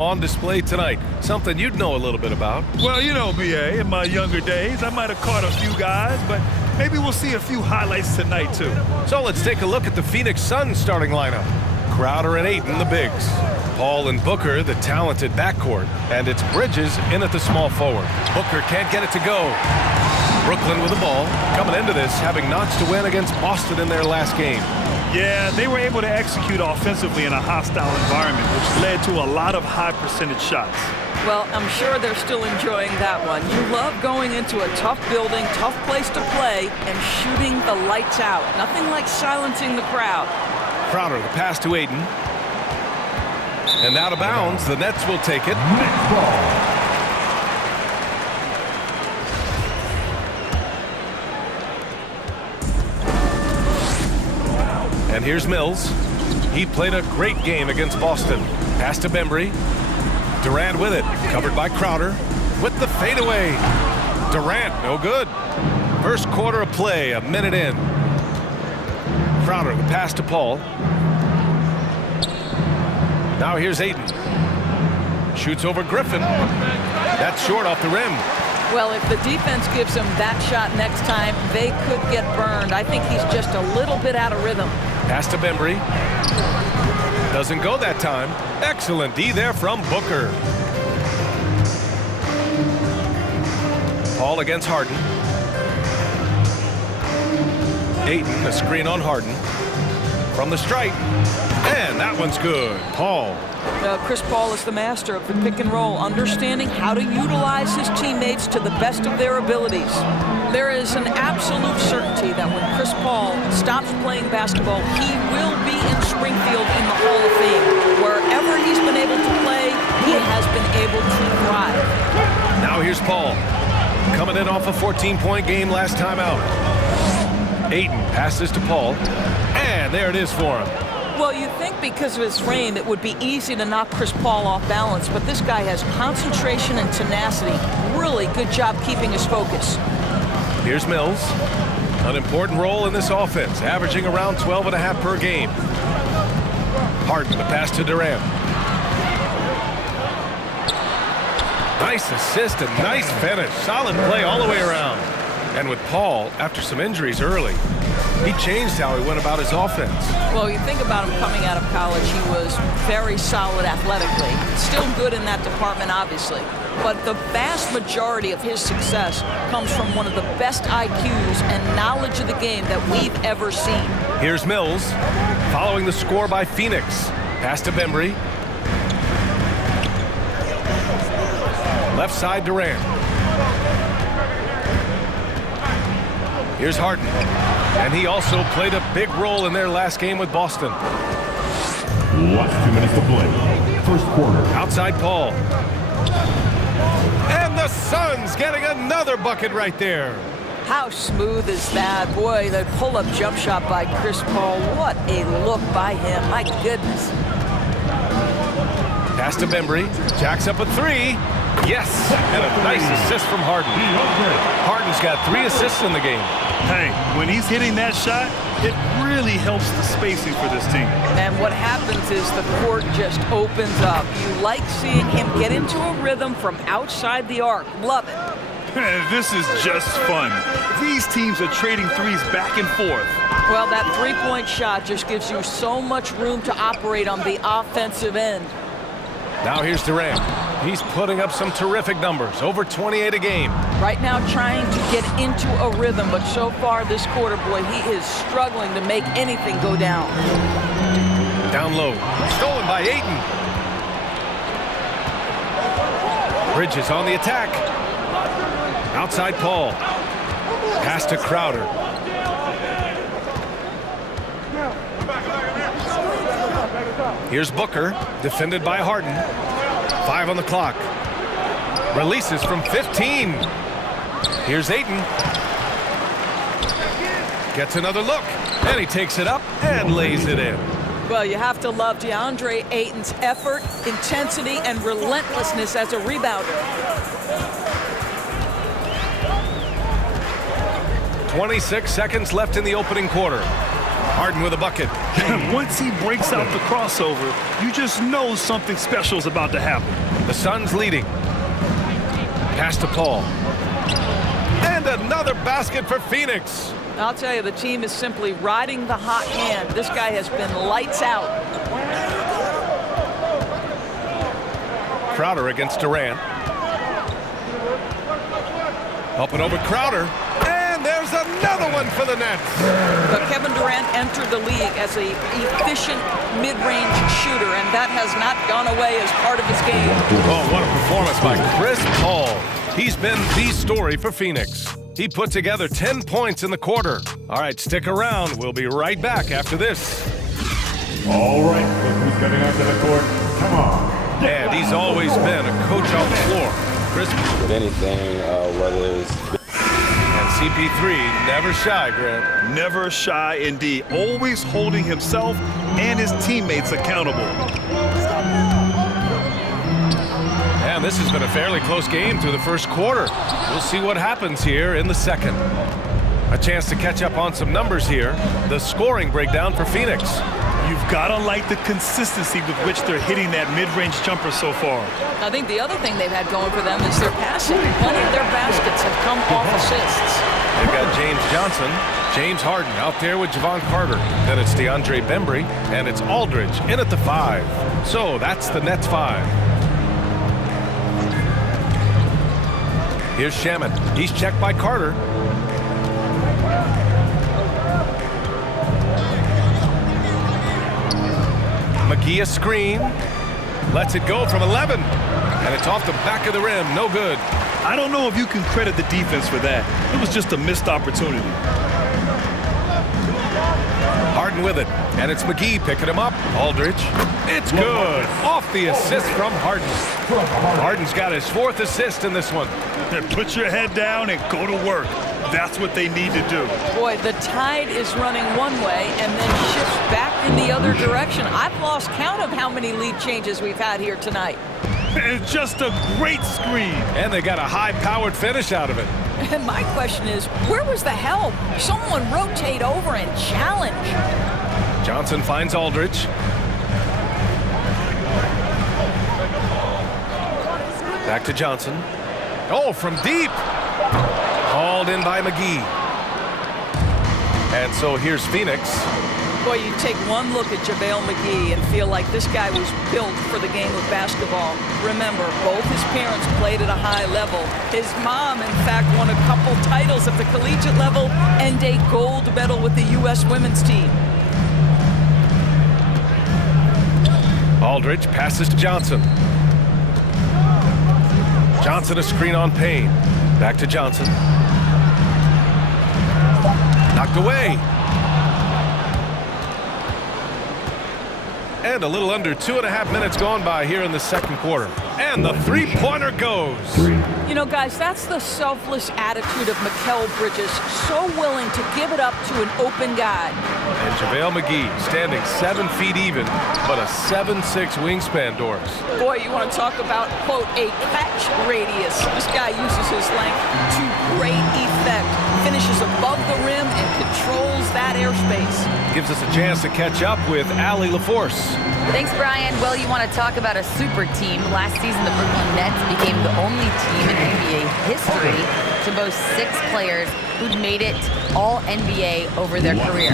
On display tonight, something you'd know a little bit about. Well, you know me, in my younger days, I might have caught a few guys, but maybe we'll see a few highlights tonight, too. So let's take a look at the Phoenix Suns starting lineup. Crowder and Ayton, the bigs. Paul and Booker, the talented backcourt. And it's Bridges in at the small forward. Booker can't get it to go. Brooklyn with the ball, coming into this, having notched to win against Boston in their last game. Yeah, they were able to execute offensively in a hostile environment, which led to a lot of high percentage shots. Well, I'm sure they're still enjoying that one. You love going into a tough building, tough place to play, and shooting the lights out. Nothing like silencing the crowd. Crowder, the pass to Ayton. And out of bounds, the Nets will take it. Next ball. And here's Mills. He played a great game against Boston. Pass to Bembry. Durant with it. Covered by Crowder. With the fadeaway. Durant, no good. First quarter of play, a minute in. Crowder, the pass to Paul. Now here's Ayton. Shoots over Griffin. That's short off the rim. Well, if the defense gives him that shot next time, they could get burned. I think he's just a little bit out of rhythm. Pass to Bembry. Doesn't go that time. Excellent D there from Booker. Paul against Harden. Ayton, a screen on Harden. From the stripe. And that one's good. Paul. Chris Paul is the master of the pick and roll, understanding how to utilize his teammates to the best of their abilities. There is an absolute certainty that when Chris Paul stops playing basketball, he will be in Springfield in the Hall of Fame. Wherever he's been able to play, he has been able to thrive. Now here's Paul. Coming in off a 14-point game last time out. Ayton passes to Paul. And there it is for him. Well, you think because of his frame, it would be easy to knock Chris Paul off balance, but this guy has concentration and tenacity. Really good job keeping his focus. Here's Mills. An important role in this offense, averaging around 12.5 per game. Harden, the pass to Durant. Nice assist and nice finish. Solid play all the way around. And with Paul, after some injuries early, he changed how he went about his offense. Well, you think about him coming out of college, he was very solid athletically. Still good in that department, obviously. But the vast majority of his success comes from one of the best IQs and knowledge of the game that we've ever seen. Here's Mills, following the score by Phoenix. Pass to Bembry. Left side, Durant. Here's Harden. And he also played a big role in their last game with Boston. Last 2 minutes to play. First quarter. Outside Paul. And the Suns getting another bucket right there. How smooth is that? Boy, the pull-up jump shot by Chris Paul. What a look by him. My goodness. Pass to Bembry. Jacks up a three. Yes. And a nice assist from Harden. Harden's got 3 assists in the game. Hey, when he's hitting that shot, it really helps the spacing for this team. And what happens is the court just opens up. You like seeing him get into a rhythm from outside the arc. Love it. This is just fun. These teams are trading threes back and forth. Well, that three-point shot just gives you so much room to operate on the offensive end. Now here's Durant. He's putting up some terrific numbers, over 28 a game. Right now trying to get into a rhythm, but so far this quarter, boy, he is struggling to make anything go down. Down low, stolen by Ayton. Bridges on the attack. Outside Paul. Pass to Crowder. Here's Booker, defended by Harden. 5 on the clock. Releases from 15. Here's Ayton. Gets another look, and he takes it up and lays it in. Well, you have to love DeAndre Ayton's effort, intensity, and relentlessness as a rebounder. 26 seconds left in the opening quarter. Harden with a bucket. Once he breaks out the crossover, you just know something special is about to happen. The Suns leading. Pass to Paul. And another basket for Phoenix. I'll tell you, the team is simply riding the hot hand. This guy has been lights out. Crowder against Durant. Up and over Crowder. And there's another one for the Nets. But Kevin Durant entered the league as an efficient mid-range shooter, and that has not gone away as part of his game. Oh, what a performance by Chris Paul. He's been the story for Phoenix. He put together 10 points in the quarter. All right, stick around. We'll be right back after this. All right, look who's coming onto the court. Come on. And he's always been a coach on the floor. Chris. With anything, whether it's... And CP3, never shy, Grant. Never shy indeed. Always holding himself and his teammates accountable. And this has been a fairly close game through the first quarter. We'll see what happens here in the second. A chance to catch up on some numbers here. The scoring breakdown for Phoenix. You've got to like the consistency with which they're hitting that mid-range jumper so far. I think the other thing they've had going for them is their passing. Plenty of their baskets have come off assists. They've got James Johnson, James Harden out there with Javon Carter. Then it's DeAndre Bembry, and it's Aldridge in at the 5. So that's the Nets 5. Here's Shaman. He's checked by Carter. McGee a screen. Lets it go from 11. And it's off the back of the rim. No good. I don't know if you can credit the defense for that. It was just a missed opportunity. Harden with it. And it's McGee picking him up. Aldridge. It's good. Off the assist from Harden. Harden's got his 4th assist in this one. Then put your head down and go to work. That's what they need to do. Boy, the tide is running one way and then shifts back in the other direction. I've lost count of how many lead changes we've had here tonight. And just a great screen. And they got a high-powered finish out of it. And my question is, where was the help? Someone rotate over and challenge. Johnson finds Aldridge. Back to Johnson. Oh, from deep. Hauled in by McGee. And so here's Phoenix. Boy, you take one look at JaVale McGee and feel like this guy was built for the game of basketball. Remember, both his parents played at a high level. His mom, in fact, won a couple titles at the collegiate level and a gold medal with the U.S. women's team. Aldridge passes to Johnson. Johnson a screen on Payne. Back to Johnson. Knocked away. And a little under 2.5 minutes gone by here in the second quarter. And the three-pointer goes. You know, guys, that's the selfless attitude of Mikal Bridges. So willing to give it up to an open guy. And JaVale McGee standing 7 feet even, but a 7'6" wingspan, Doris. Boy, you want to talk about, quote, a catch radius. This guy uses his length to great effect. Finishes above the rim and controls that airspace. Gives us a chance to catch up with Allie LaForce. Thanks, Brian. Well, you want to talk about a super team. Last season, the Brooklyn Nets became the only team in NBA history to boast 6 players who'd made it all NBA over their career.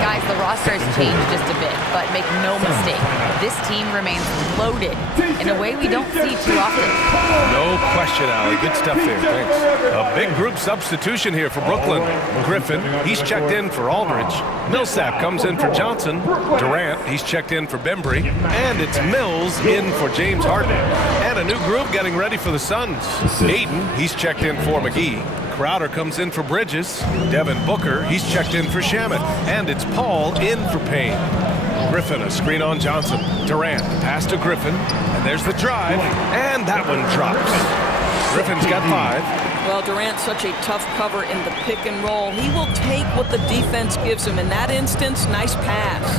Guys, the roster has changed just a bit, but make no mistake, this team remains loaded in a way we don't see too often. No question, Allie. Good stuff there. Thanks. A big group substitution here for Brooklyn. Griffin, he's checked in for Aldridge. Millsap comes in for Johnson. Durant, he's checked in for Bembry. And it's Mills in for James Harden. And a new group getting ready for the Suns. Ayton, he's checked in for McGee. Crowder comes in for Bridges. Devin Booker, he's checked in for Shaman. And it's Paul in for Payne. Griffin, a screen on Johnson. Durant, pass to Griffin. And there's the drive. And that one drops. Griffin's got 5. Well, Durant's such a tough cover in the pick and roll. He will take what the defense gives him. In that instance, nice pass.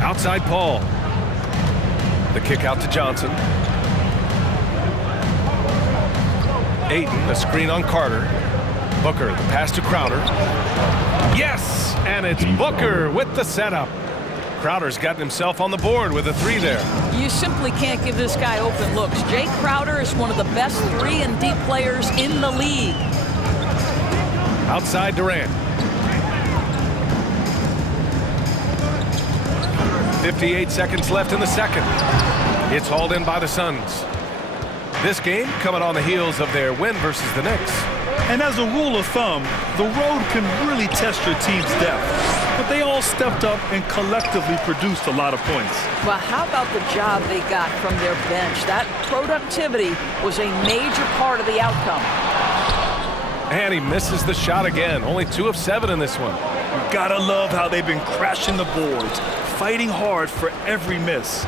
Outside Paul. The kick out to Johnson. Ayton, a screen on Carter. Booker, the pass to Crowder. Yes, and it's Booker with the setup. Crowder's gotten himself on the board with a 3 there. You simply can't give this guy open looks. Jake Crowder is one of the best 3 and D players in the league. Outside Durant. 58 seconds left in the second. It's hauled in by the Suns. This game coming on the heels of their win versus the Knicks. And as a rule of thumb, the road can really test your team's depth. But they all stepped up and collectively produced a lot of points. Well, how about the job they got from their bench? That productivity was a major part of the outcome. And he misses the shot again. Only 2 of 7 in this one. You gotta love how they've been crashing the boards, fighting hard for every miss.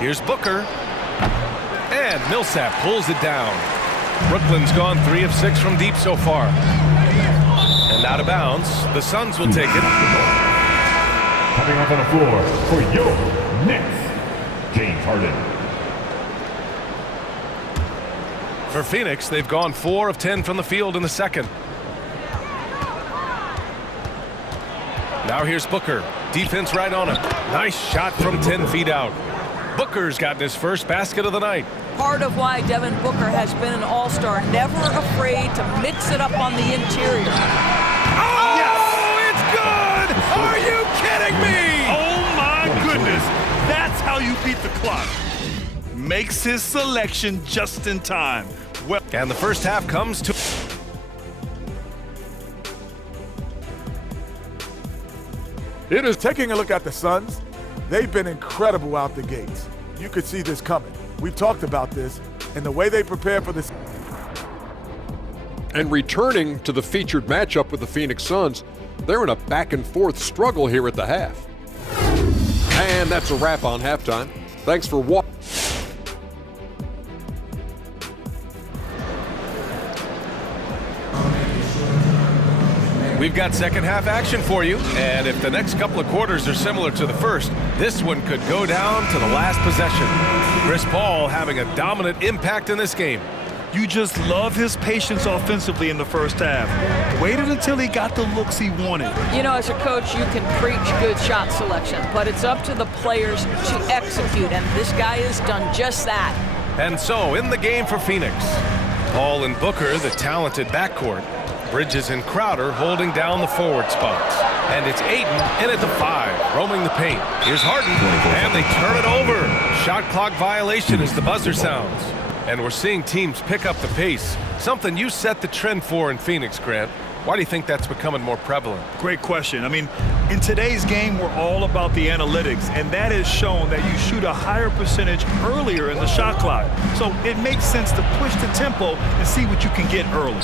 Here's Booker. And Millsap pulls it down. Brooklyn's gone 3 of 6 from deep so far. And out of bounds, the Suns will take it. Coming up on the floor for your Knicks, James Harden. For Phoenix, they've gone 4 of 10 from the field in the second. Now here's Booker. Defense right on him. Nice shot from 10 feet out. Booker's gotten his first basket of the night. Part of why Devin Booker has been an all-star, never afraid to mix it up on the interior. Oh, yes! It's good! Are you kidding me? Oh my goodness, that's how you beat the clock. Makes his selection just in time. Well, and the first half comes to... It is taking a look at the Suns. They've been incredible out the gates. You could see this coming. We've talked about this, and the way they prepare for this. And returning to the featured matchup with the Phoenix Suns, they're in a back-and-forth struggle here at the half. And that's a wrap on halftime. Thanks for watching. We've got second half action for you, and if the next couple of quarters are similar to the first, this one could go down to the last possession. Chris Paul having a dominant impact in this game. you just love his patience offensively in the first half. Waited until he got the looks he wanted. You know, as a coach, you can preach good shot selection, but it's up to the players to execute, and this guy has done just that. And so, in the game for Phoenix, Paul and Booker, the talented backcourt. Bridges and Crowder holding down the forward spots. And it's Ayton in at the 5, roaming the paint. Here's Harden, and they turn it over. Shot clock violation as the buzzer sounds. And we're seeing teams pick up the pace, something you set the trend for in Phoenix, Grant. Why do you think that's becoming more prevalent? Great question. I mean, in today's game, we're all about the analytics, and that has shown that you shoot a higher percentage earlier in the shot clock. So it makes sense to push the tempo and see what you can get early.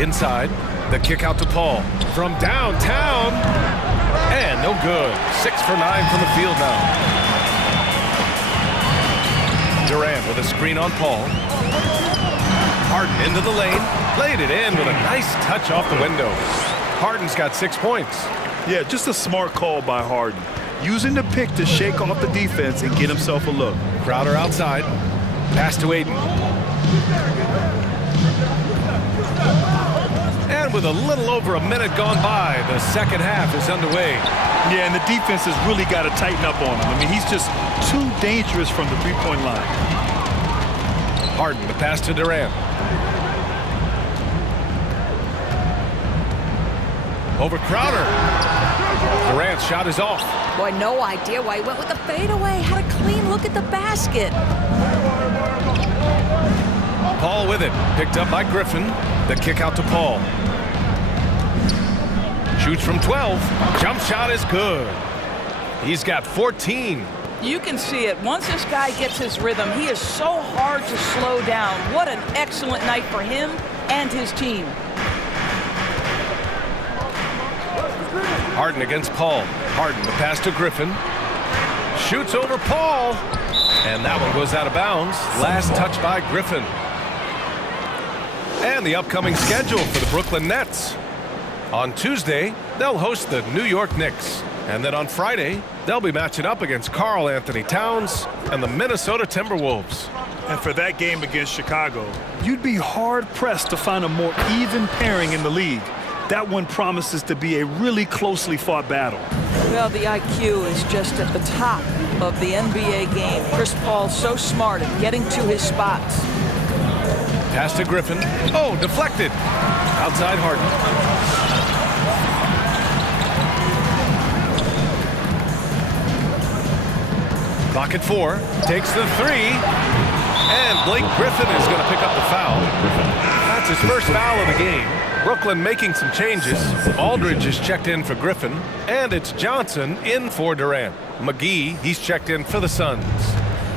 Inside, the kick out to Paul. From downtown, and no good. 6 for 9 from the field now. Durant with a screen on Paul. Harden into the lane, played it in with a nice touch off the window. Harden's got 6 points. Yeah, just a smart call by Harden. Using the pick to shake off the defense and get himself a look. Crowder outside, pass to Ayton. And with a little over a minute gone by, the second half is underway. Yeah, and the defense has really got to tighten up on him. I mean, he's just too dangerous from the three-point line. Harden, the pass to Durant. Over Crowder. Durant's shot is off. Boy, no idea why he went with the fadeaway. Had a clean look at the basket. Paul with it. Picked up by Griffin. The kick out to Paul. Shoots from 12. Jump shot is good. He's got 14. You can see it. Once this guy gets his rhythm, he is so hard to slow down. What an excellent night for him and his team. Harden against Paul. Harden, the pass to Griffin. Shoots over Paul. And that one goes out of bounds. Last touch by Griffin. And the upcoming schedule for the Brooklyn Nets. On Tuesday, they'll host the New York Knicks. And then on Friday, they'll be matching up against Karl Anthony Towns and the Minnesota Timberwolves. And for that game against Chicago, you'd be hard-pressed to find a more even pairing in the league. That one promises to be a really closely fought battle. Well, the IQ is just at the top of the NBA game. Chris Paul's so smart at getting to his spots. Pass to Griffin. Oh, deflected. Outside Harden. Clock at 4. Takes the 3. And Blake Griffin is going to pick up the foul. That's his first foul of the game. Brooklyn making some changes. Aldridge is checked in for Griffin. And it's Johnson in for Durant. McGee, he's checked in for the Suns.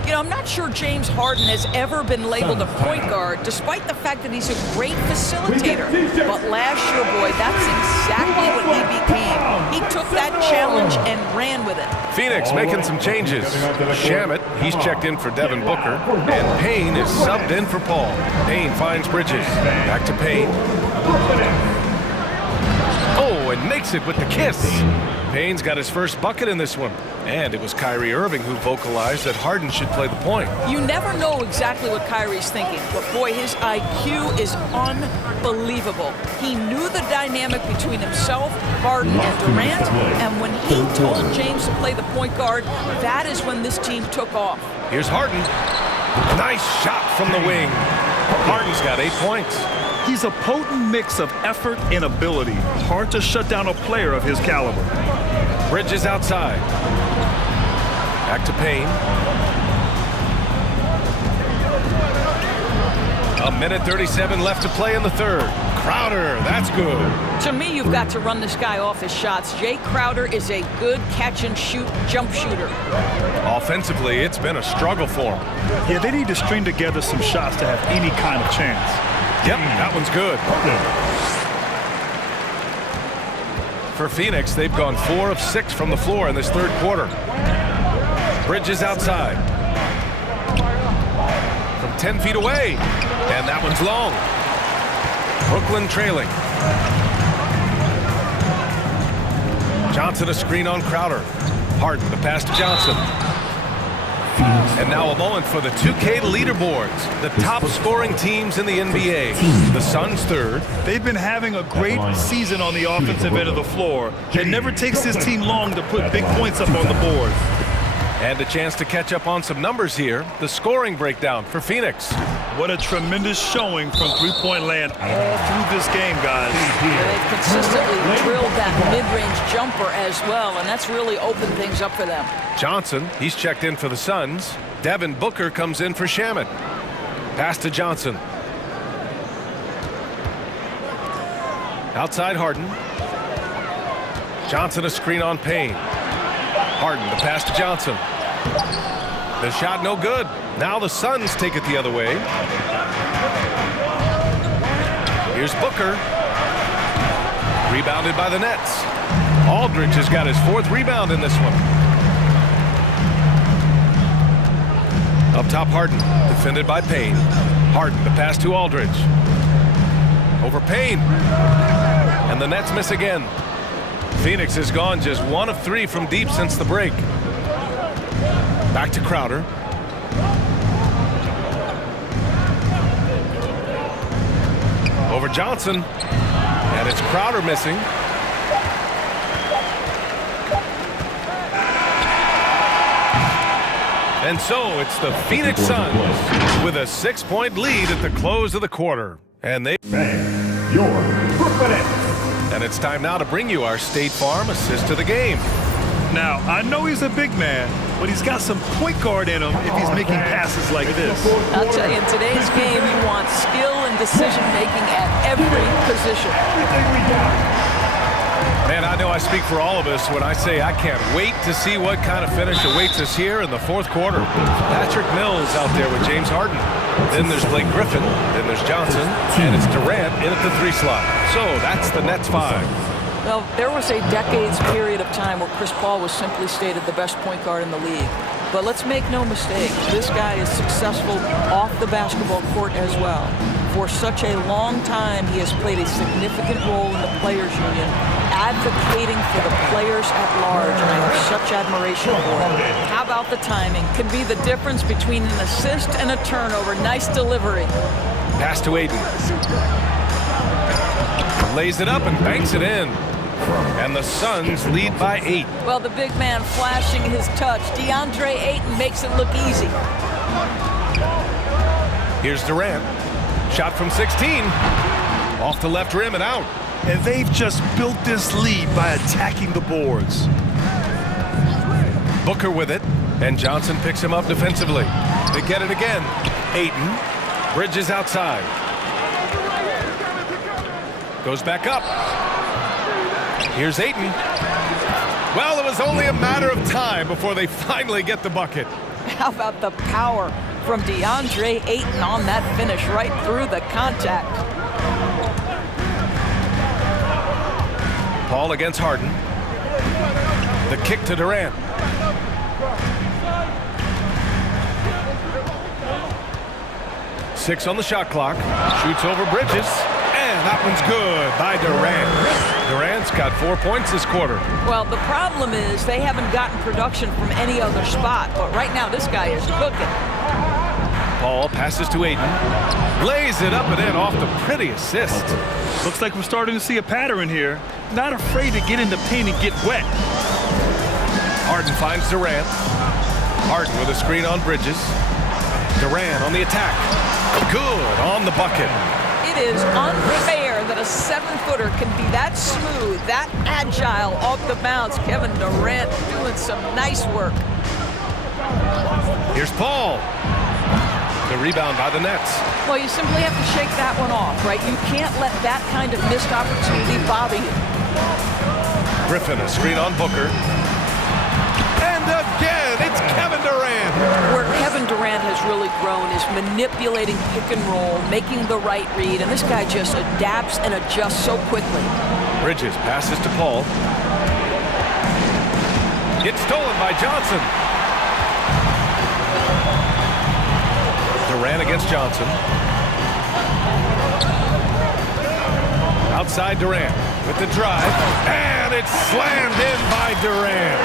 You know, I'm not sure James Harden has ever been labeled a point guard, despite the fact that he's a great facilitator. But last year, boy, that's exactly what he became. He took that challenge and ran with it. Phoenix making some changes. Shamet, he's checked in for Devin Booker. And Payne is subbed in for Paul. Payne finds Bridges. Back to Payne. Oh, and makes it with the kiss. Payne's got his first bucket in this one. And it was Kyrie Irving who vocalized that Harden should play the point. You never know exactly what Kyrie's thinking, but boy, his IQ is unbelievable. He knew the dynamic between himself, Harden, and Durant, and when he told James to play the point guard, that is when this team took off. Here's Harden. Nice shot from the wing. Harden's got 8 points. He's a potent mix of effort and ability. Hard to shut down a player of his caliber. Bridges outside. Back to Payne. A minute 37 left to play in the third. Crowder, that's good. To me, you've got to run this guy off his shots. Jay Crowder is a good catch-and-shoot jump shooter. Offensively, it's been a struggle for him. Yeah, they need to string together some shots to have any kind of chance. Yep, that one's good. For Phoenix, they've gone 4 of 6 from the floor in this third quarter. Bridges outside. From 10 feet away. And that one's long. Brooklyn trailing. Johnson a screen on Crowder. Harden the pass to Johnson. And now a moment for the 2K leaderboards. The top scoring teams in the NBA. The Suns third. They've been having a great season on the offensive end of the floor. It never takes this team long to put big points up on the board. And a chance to catch up on some numbers here. The scoring breakdown for Phoenix. What a tremendous showing from three-point land all through this game, guys. They've consistently drilled that mid-range jumper as well, and that's really opened things up for them. Johnson, he's checked in for the Suns. Devin Booker comes in for Shamet. Pass to Johnson. Outside Harden. Johnson a screen on Payne. Harden the pass to Johnson. The shot no good. Now the Suns take it the other way. Here's Booker. Rebounded by the Nets. Aldridge has got his 4th rebound in this one. Up top Harden. Defended by Payne. Harden the pass to Aldridge. Over Payne. And the Nets miss again. Phoenix has gone just 1 of 3 from deep since the break. Back to Crowder. Over Johnson. And it's Crowder missing. And so it's the Phoenix Suns with a 6-point lead at the close of the quarter. And they... Your Brooklyn Nets. And it's time now to bring you our State Farm assist to the game. Now, I know he's a big man, but he's got some point guard in him if he's making passes like this. I'll tell you, in today's game, you want skill and decision-making at every position. Man, I know I speak for all of us when I say I can't wait to see what kind of finish awaits us here in the fourth quarter. Patrick Mills out there with James Harden. Then there's Blake Griffin. Then there's Johnson. And it's Durant in at the 3 slot. So that's the Nets 5. Well, there was a decades period of time where Chris Paul was simply stated the best point guard in the league. But let's make no mistake, this guy is successful off the basketball court as well. For such a long time, he has played a significant role in the Players Union, advocating for the players at large, and I have such much admiration for. How about the timing? Can be the difference between an assist and a turnover. Nice delivery. Pass to Aiden. Lays it up and banks it in. And the Suns lead by 8. Well, the big man flashing his touch. DeAndre Ayton makes it look easy. Here's Durant. Shot from 16. Off the left rim and out. And they've just built this lead by attacking the boards. Booker with it. And Johnson picks him up defensively. They get it again. Ayton. Bridges outside. Goes back up. Here's Ayton. Well, it was only a matter of time before they finally get the bucket. How about the power from DeAndre Ayton on that finish right through the contact. Paul against Harden. The kick to Durant. Six on the shot clock. Shoots over Bridges. And that one's good by Durant. Durant's got 4 points this quarter. Well, the problem is they haven't gotten production from any other spot, but right now this guy is cooking. Paul passes to Ayton. Lays it up and in off the pretty assist. Looks like we're starting to see a pattern here. Not afraid to get in the paint and get wet. Harden finds Durant. Harden with a screen on Bridges. Durant on the attack. Good on the bucket. It is unfair that a 7-footer can be that smooth, that agile off the bounce. Kevin Durant doing some nice work. Here's Paul. The rebound by the Nets. Well, you simply have to shake that one off, right? You can't let that kind of missed opportunity bother you. Griffin, a screen on Booker. And again, it's Kevin Durant. Where Kevin Durant has really grown is manipulating pick and roll, making the right read, and this guy just adapts and adjusts so quickly. Bridges passes to Paul. It's stolen by Johnson. Durant against Johnson. Outside Durant with the drive, and it's slammed in by Durant.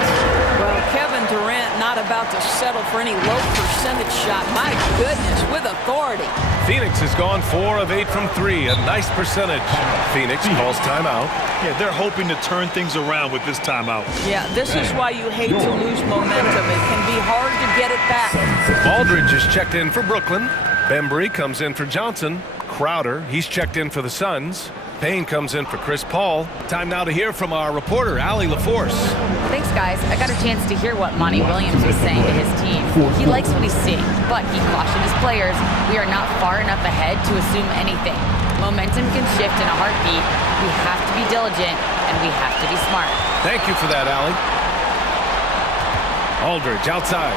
Well, Kevin Durant not about to settle for any low percentage shot. My goodness, with authority. Phoenix has gone 4 of 8 from 3, a nice percentage. Phoenix calls timeout. Yeah, they're hoping to turn things around with this timeout. Yeah, this is why you hate to lose momentum. It can be hard to get it back. Aldridge is checked in for Brooklyn. Bembry comes in for Johnson. Crowder, he's checked in for the Suns. Payne comes in for Chris Paul. Time now to hear from our reporter, Allie LaForce. Thanks, guys. I got a chance to hear what Monty Williams was saying to his team. He likes what he's seeing, but he cautioned his players, we are not far enough ahead to assume anything. Momentum can shift in a heartbeat. We have to be diligent, and we have to be smart. Thank you for that, Allie. Aldridge outside.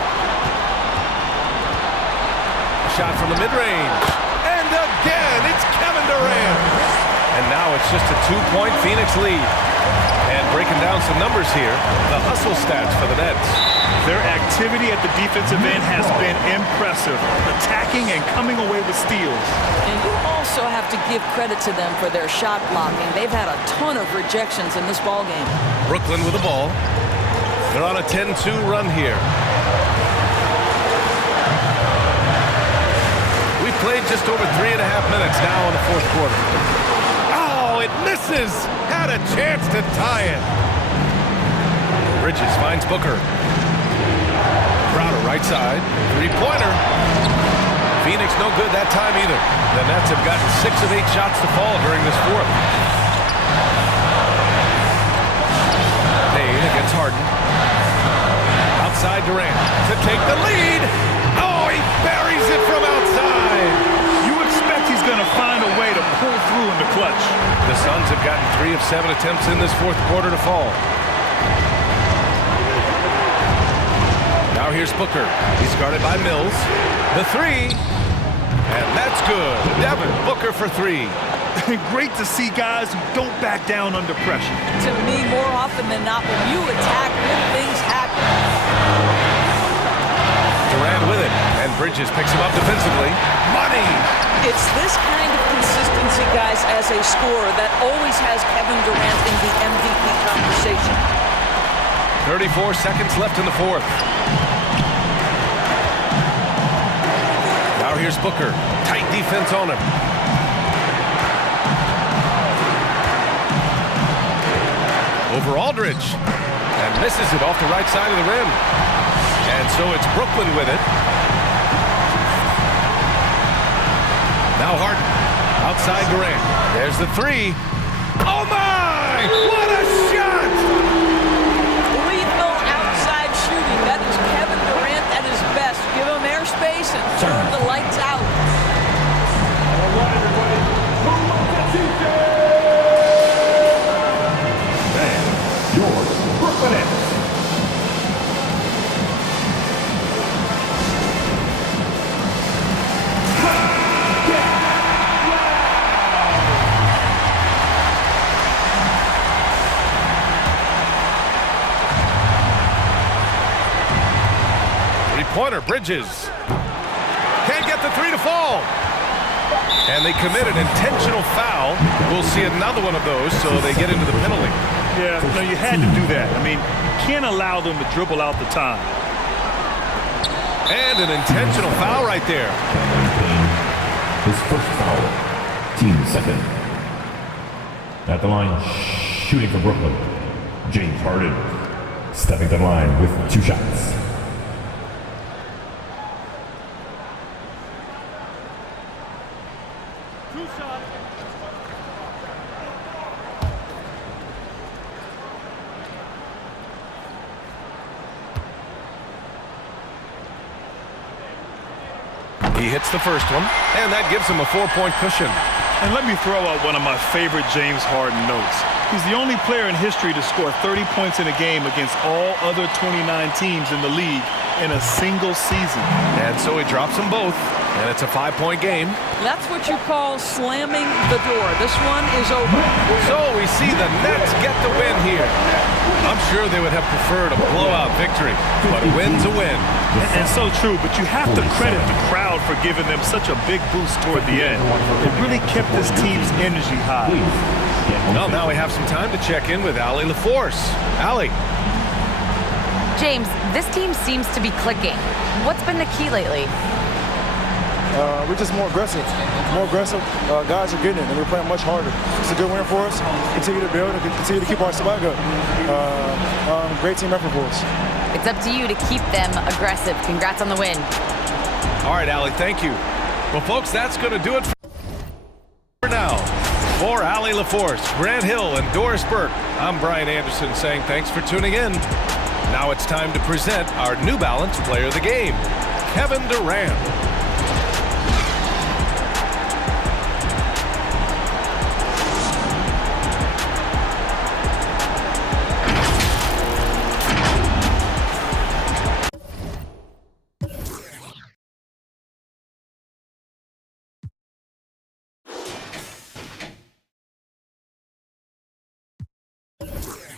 Shot from the mid-range. And again, it's Kevin Durant. And now it's just a 2-point Phoenix lead. And breaking down some numbers here, the hustle stats for the Nets. Their activity at the defensive end has been impressive, attacking and coming away with steals. And you also have to give credit to them for their shot blocking. They've had a ton of rejections in this ballgame. Brooklyn with the ball. They're on a 10-2 run here. We've played just over 3.5 minutes now in the fourth quarter. Oh, it misses! Had a chance to tie it. Bridges finds Booker. Crowder right side. Three-pointer. Phoenix no good that time either. The Nets have gotten 6 of 8 shots to fall during this fourth. Payne against Harden. Outside Durant to take the lead. Oh, he buries it from outside. You expect he's going to find a way to pull through in the clutch. The Suns have gotten 3 of 7 attempts in this fourth quarter to fall. Now here's Booker. He's guarded by Mills. The three. And that's good. Devin Booker for 3. Great to see guys who don't back down under pressure. To me, more often than not, when you attack, good things happen. Durant with it. And Bridges picks him up defensively. Money! It's this kind of consistency, guys, as a scorer that always has Kevin Durant in the MVP conversation. 34 seconds left in the fourth. Now here's Booker. Tight defense on him. Over Aldridge. And misses it off the right side of the rim. And so it's Brooklyn with it. Now Harden. Outside Durant. There's the three. Oh my! What a shot! Lethal outside shooting. That is Kevin Durant at his best. Give him airspace and turn the lights out. Your Brooklyn Nets. Three-pointer, Bridges. Can't get the three to fall. And they commit an intentional foul. We'll see another one of those, so they get into the penalty. Yeah, no, you had to do that. I mean, you can't allow them to dribble out the time. And an intentional foul right there. His first foul. Team second. At the line, shooting for Brooklyn, James Harden. Stepping to the line with 2 shots. He hits the first one, and that gives him a 4-point cushion. And let me throw out one of my favorite James Harden notes. He's the only player in history to score 30 points in a game against all other 29 teams in the league in a single season. And so he drops them both, and it's a 5-point game. That's what you call slamming the door. This one is over. So we see the Nets get the win here. I'm sure they would have preferred a blowout victory, but a win's a win. And so true, but you have to credit the crowd for giving them such a big boost toward the end. It really kept this team's energy high. Well, now we have some time to check in with Allie LaForce. Allie. James, this team seems to be clicking. What's been the key lately? We're just more aggressive. Guys are getting it, and we're playing much harder. It's a good win for us. Continue to build and continue to keep our swag up. Great team effort for us. It's up to you to keep them aggressive. Congrats on the win. All right, Allie, thank you. Well, folks, that's going to do it for now. For Allie LaForce, Grant Hill, and Doris Burke, I'm Brian Anderson saying thanks for tuning in. Now it's time to present our New Balance Player of the Game, Kevin Durant. You